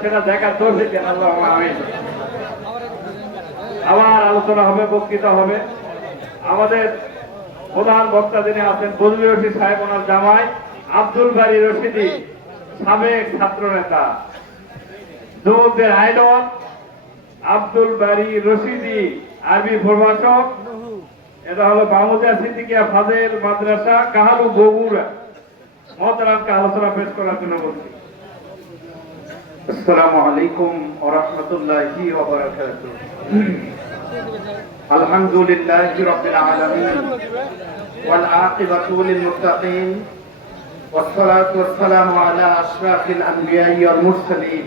সেটা দেখার দোষে কেন আমিন। আবার আলোচনা হবে, বক্তৃতা হবে। আমাদের প্রধান বক্তা যিনি আছেন বজলুর রশিদ সাহেব, ওনার জামাই আব্দুল বারী রশিদি, সাবেক ছাত্র নেতা, যুবকদের আইডল আব্দুল বারী রশিদি, আরবি প্রভাষক। এটা হলো বামুদিয়া সিদ্দিকিয়া ফাজিল মাদ্রাসা কাহালু বগুড়া। মহতারামকে আলোচনা পেশ করার জন্য বলছি। আসসালামু আলাইকুম ওয়া রাহমাতুল্লাহি ওয়া বারাকাতুহু। আলহামদুলিল্লাহি রাব্বিল আলামিন ওয়াল আকিবাতু লিল মুত্তাকিন ওয়াস সালাতু ওয়াস সালামু আলা আশরাফিল আমবিয়াই ওয়াল মুরসালিন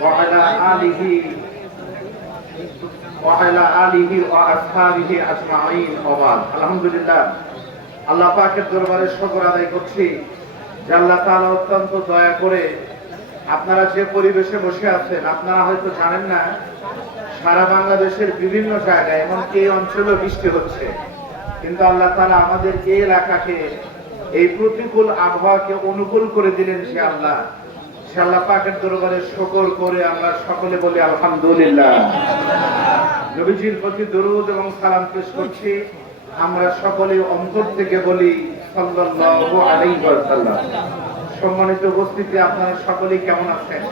ওয়া আলা আলিহি ওয়া আসহাবিহি আজমাইন। আলহামদুলিল্লাহ, আল্লাহ পাকের দরবারে শুকর আদায় করছি যে আল্লাহ তাআলা অত্যন্ত দয়া করে আপনারা যে পরিবেশে বসে আছেন, আপনারা হয়তো জানেন না, সারা বাংলাদেশের বিভিন্ন জায়গায় এমনকি এই অঞ্চলেও বৃষ্টি হচ্ছে, কিন্তু আল্লাহ তাআলা আমাদের এই এলাকাকে, এই প্রতিকূল আবহাওয়াকে অনুকূল করে দিলেন। সে আল্লাহ পাকের দরবারে শুকর করে আমরা সকলে বলি আলহামদুলিল্লাহ। নবীজির প্রতি দরুদ এবং সালাম পেশ করছি। আমরা সকলে অন্তর থেকে বলি সাল্লাল্লাহু আলাইহি ওয়াসাল্লাম। সম্মানিত উপস্থিতি, আপনারা সকলেই কেমন আছেন?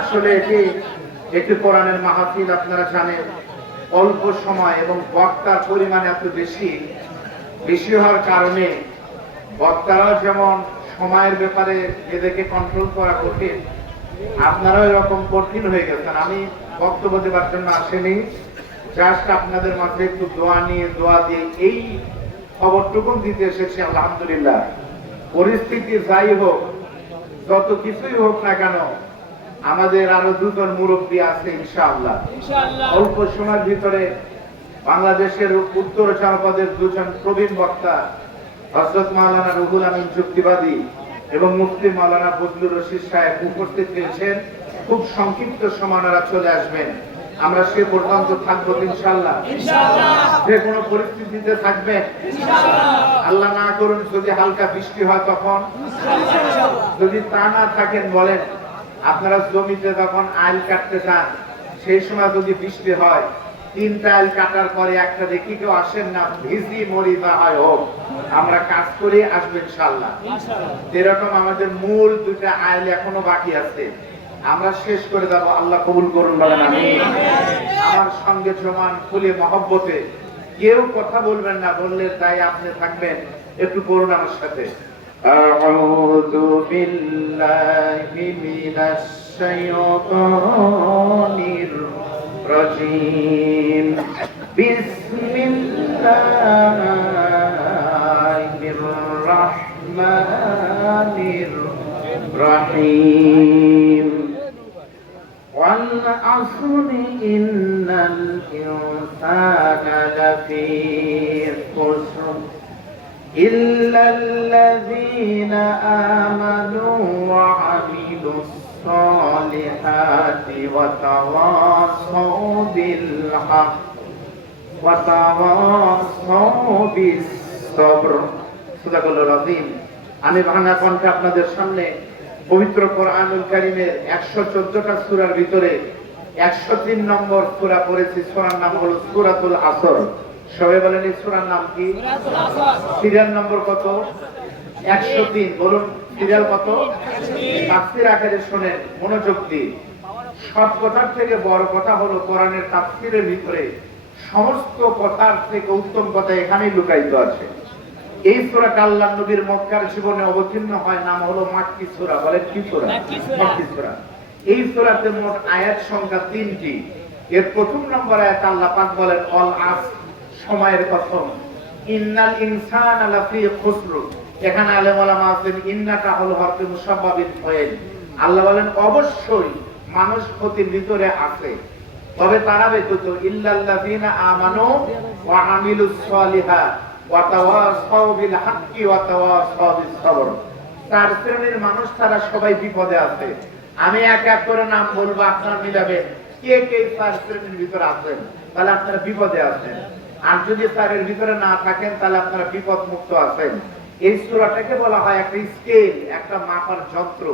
আসলে এটি কোরআনের মাহফিল। আপনারা জানেন অল্প সময় এবং বক্তার পরিমাণ এত বেশি হওয়ার কারণে বক্তারাও যেমন সময়ের ব্যাপারে এদেরকে কন্ট্রোল করা কঠিন, আপনারাও এরকম কঠিন হয়ে গেছেন। আমি বক্তব্য দেবার জন্য আসেনি, জাস্ট আপনাদের মাঝে একটু দোয়া দিয়ে এই খবরটুকুন দিতে এসেছি। আলহামদুলিল্লাহ, পরিস্থিতি যাই হোক, যত কিছুই হোক না কেন, আমাদের আরো দুজন মুরব্বী আছে ইনশাআল্লাহ। অল্প সময়ের ভিতরে বাংলাদেশের উত্তর জনপদের দুজন প্রবীণ বক্তা হযরত মাওলানা রুহুল আমিন যুক্তিবাদী এবং মুফতি মাওলানা বজলুর রশিদ সাহেব উপস্থিত হয়েছেন। খুব সংক্ষিপ্ত সময় ওনারা চলে আসবেন। আমরা সে পর্যন্ত থাকবো ইনশাআল্লাহ। যে কোনো পরিস্থিতিতে থাকবেন আল্লাহ না করুন যদি হালকা বৃষ্টি হয় তখন, যদি তা না থাকেন বলেন আপনারা জমিতে যখন আইল কাটতে যান সেই সময় যদি বৃষ্টি হয়, 3টা আইল কাটার পরে একটা দেখি কেউ আসেন না, ভিজি মরি বা হয় হোক, আমরা কাজ করে আসবো ইনশাআল্লাহ। এরকম আমাদের মূল 2টা আইল এখনো বাকি আছে, আমরা শেষ করে যাব। আল্লাহ কবুল করুন বলেন আমিন। আমার সঙ্গে জমান খুলে মহব্বতে কেউ কথা বলবেন না, বললে তাই আপনি থাকবেন, একটু করুন আমার সাথে। আউযু বিল্লাহি মিনাশ শাইতানির রাজীম। বিসমিল্লাহির রাহমানির রাহিম। والعصر إن الإنسان لفي خسر إلا الذين آمنوا وعملوا الصالحات وتواصوا بالحق وتواصوا بالصبر। সাদাকাল্লাহু আযীম। আমি ভাঙা কণ্ঠে আপনাদের সামনে পবিত্র কোরআনুল কারীমের 114টা সূরার ভিতরে 103 নম্বর সূরা পড়েছি। সূরার নাম হলো সূরাতুল আসর। সবাই বলেন এই সূরার নাম কি? সূরাতুল আসর। সিরিয়াল নম্বর কত? 103। বলুন সিরিয়াল কত? 103। তাফসীর আকারে শুনেন, মনোযোগ দিয়ে। সব কথার থেকে বড় কথা হলো কোরআনের তাফসীরের ভিতরে সমস্ত কথার থেকে উত্তম কথা এখানেই লুকায়িত আছে। এই সূরাটা আল্লাহর নবীর মক্কার জীবনে অবতীর্ণ হয়, নাম হলো মাক্কি সূরা। বলেন কি সূরা? মাক্কি সূরা। এই সূরাতে মোট আয়াত সংখ্যা 3টি। এর প্রথম নম্বর আয়াত আল্লাহ পাক বলেন অল আস, সময়ের কসম, ইন্নাল ইনসানা লাফি খুসর। এখানে আলেম ওলামা আছেন, ইন্নাটা হলো হরফে মুসাব্বাবিন ফাইল। আল্লাহ বলেন অবশ্যই মানুষ ক্ষতির ভিতরে আছে, তবে তারা ব্যতীত ইল্লাল্লাযিনা আমানু ওয়া আমিলুস সালিহাত ওয়া তাওয়াসাউ বিল হাক্কি ওয়া তাওয়াসাউ বিস সবর। 4 শ্রেণীর মানুষ তারা সবাই বিপদে আছে। আমি এক এক করে নাম বলবো, আপনারা মিলাবেন কে কে 4 শ্রেণীর ভিতরে আছেন, তাহলে আপনারা বিপদে আছেন। আর যদি 4 এর ভিতরে না থাকেন তাহলে আপনারা বিপদ মুক্ত আছেন। এই সূরাটাকে বলা হয় একটা স্কেল, একটা মাপার যন্ত্র।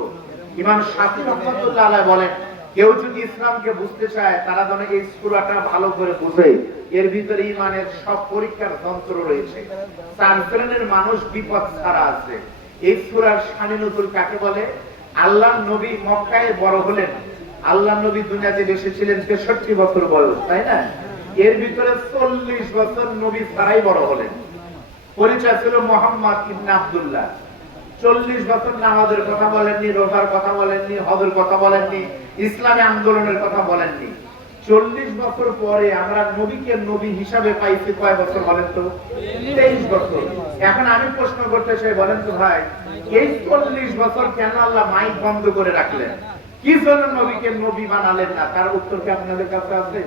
ইমাম শাফি রহমাতুল্লাহ আলাইহি বলেন, কেউ যদি ইসলামকে বুঝতে চায় তারা যেন এই সূরাটা ভালো করে বুঝে। এর ভিতরে ঈমানের সব পরীক্ষার যন্ত্র রয়েছে। 4 শ্রেণীর মানুষ বিপদ ছাড়া আছে। এই সূরার শানে নজুল কাকে বলে? আল্লাহর নবী মক্কায় বড় হলেন। আল্লাহর নবী দুনিয়াতে এসেছিলেন 63 বছর বয়স, তাই না? এর ভিতরে 40 বছর নবী ছাড়াই বড় হলেন। পরিচয় ছিল মুহাম্মদ ইবনে আব্দুল্লাহ। 40 বছর নামাজের কথা বলেননি, রোজার কথা বলেননি, হজের কথা বলেননি, ইসলামী আন্দোলনের কথা বলেননি। 40 বছর পরে আমরা নবীকে নবী হিসাবে পাইছি কয় বছর বলেন তো? 23 বছর। এখন আমি প্রশ্ন করতে চাই, বলেন তো ভাই, এই 40 বছর কেন আল্লাহ মাইক বন্ধ করে রাখলেন? কি জন্য নবীকে নবী বানালেন না? তার উত্তর কি আপনাদের কাছে আছে?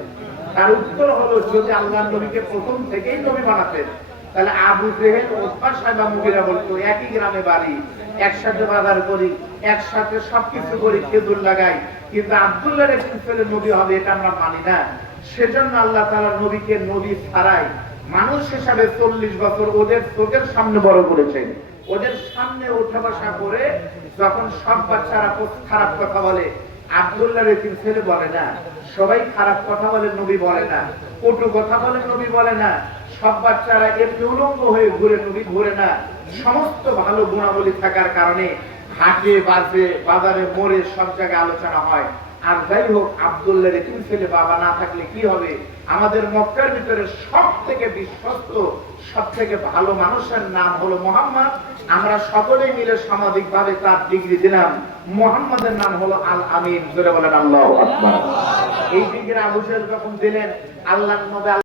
তার উত্তর হলো, যদি আল্লাহ নবীকে প্রথম থেকেই নবী বানাতেন তাহলে আবু জেহেল, উতবা, সাইবা, মুগীরা বলতো একই গ্রামে বাড়ি, একসাথে বাজার করি, একসাথে সবকিছু করি, খেজুর লাগাই, কিন্তু আব্দুল্লাহর একজন ছেলে নবী হবে এটা আমরা মানি না। সেজন্য আল্লাহ তাআলা নবীকে নবী ছাড়াই মানুষ হিসাবে 40 বছর ওদের চোখের সামনে বড় করেছেন। ওদের সামনে উঠা বসা করে যখন সব বাচ্চারা খারাপ কথা বলে, আব্দুল্লাহর একজন ছেলে বলে না। সবাই খারাপ কথা বলে, নবী বলে না। কটু কথা বলে, নবী বলে না। সব বাচ্চারা এমনি উলঙ্গ হয়ে ঘুরে, নবী ঘুরে না। সমস্ত ভালো গুণাবলী থাকার কারণে হাটে বাজারে মোড়ে সব জায়গায় আলোচনা হয়। আর যাই হোক, আব্দুল্লাহর একজন ছেলে বাবা না থাকলে কি হবে? আমাদের মক্কার ভিতরে সব থেকে বিশ্বস্ত, সব থেকে ভালো মানুষের নাম হলো মুহাম্মদ। আমরা সকলেই মিলে সামাজিক ভাবে তার ডিগ্রি দিলাম। মুহাম্মাদের নাম হলো আল আমিন। জোরে বলেন আল্লাহু আকবার। এই ডিগ্রি আবু জেহেল যখন দিলেন, আল্লাহর নবী